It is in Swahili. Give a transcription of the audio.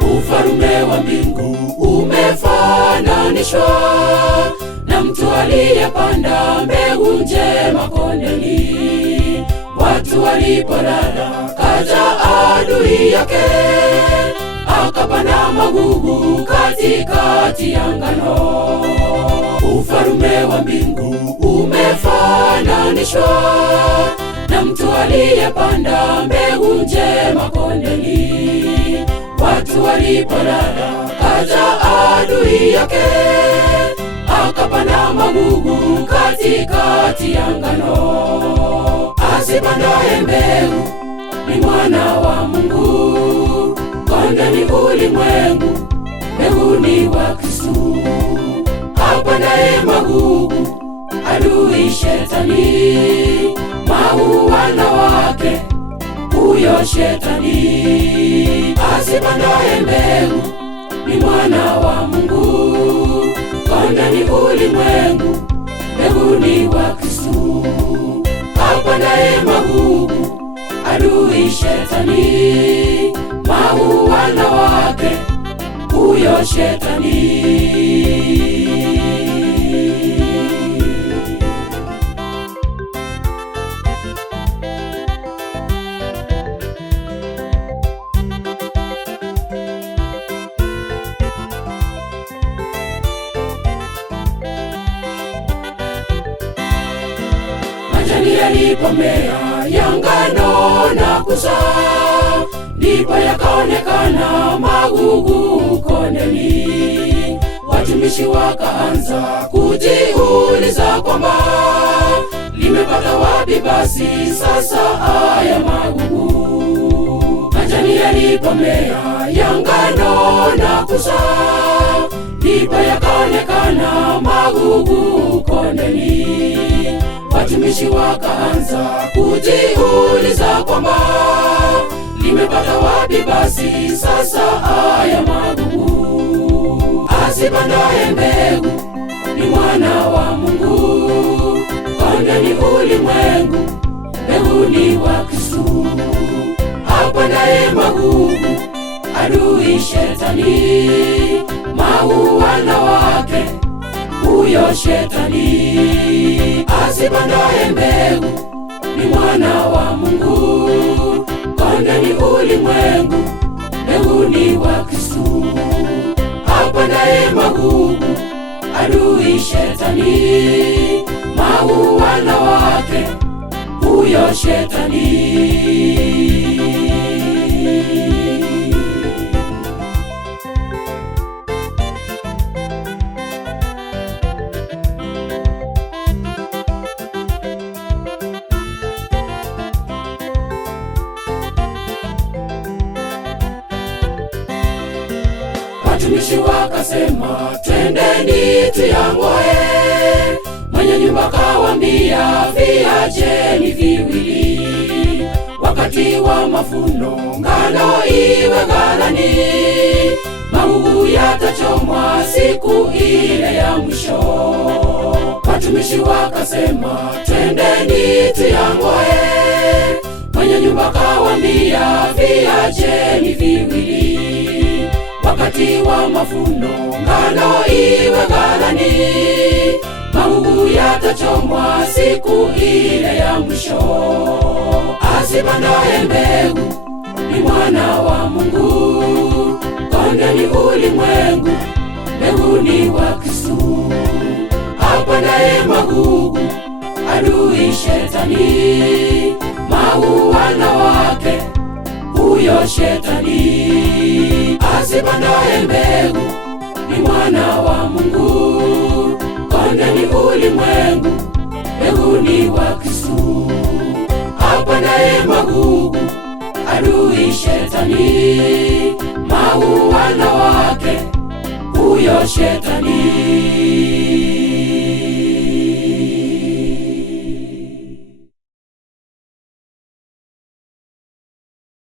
Ufalme wa mbingu umefananishwa na mtu aliyepanda mbegu njema kondeni. Watu walipolala, kaja adui yake, akapanda magugu katikati ya ngano. Ufalme wa mbingu umefananishwa na mtu aliyepanda mbegu njema kondeni. Watu walipolala, kaja adui yake, akapanda magugu katikati ya ngano. Asipandaye mbegu ni mwana wa Mungu, kondeni ulimwengu, mbegu ni wa Kristo. Apandaye magugu, adui Shetani, mauana wake huyo Shetani. Asipandaye mbegu ni mwana wa Mungu, kondeni ulimwengu, mbegu ni wa Kristo. Apandaye magugu, adui Shetani, mauana wake huyo Shetani. Majani yalipomea ya ngano na kuzaa, ndipo yakaonekana magugu kondeni. Watumishi wakaanza kujiuliza kwamba limepata wapi basi sasa haya magugu. Majani yalipomea ya ngano na kuzaa, ndipo yakaonekana magugu kondeni. Watumishi wakaanza kujiuliza kwamba limepata wapi basi sasa haya magugu. Asipandaye mbegu ni mwana wa Mungu, kondeni ulimwengu, mbegu ni wa Kristo. Apandaye magugu, adui Shetani, mauana wake huyo Shetani. Asipandaye mbegu ni mwana wa Mungu, kondeni ulimwengu, mbegu ni wa Kristo. Apandaye magugu, adui Shetani, mauana wake huyo Shetani. Watumishi wakasema, twendeni tuyang'oe. Mwenye nyumba kawaambia, viacheni viwili, wakati wa mavuno ngano iwe ghalani, magugu yatachomwa siku ile ya mwisho. Watumishi wakasema, twendeni tuyang'oe. Mwenye nyumba kawaambia, viacheni viwili, wakati wa mavuno ngano iwe ghalani, magugu yatachomwa siku ile ya mwisho. Asipandaye mbegu ni mwana wa Mungu, kondeni ulimwengu, mbegu ni wa Kristo. Apandaye magugu, adui Shetani, mauana wake huyo Shetani. Asipandaye mbegu ni mwana wa Mungu, kondeni ulimwengu, mbegu ni wa Kristo. Apandaye magugu, adui Shetani, mauana wake huyo Shetani.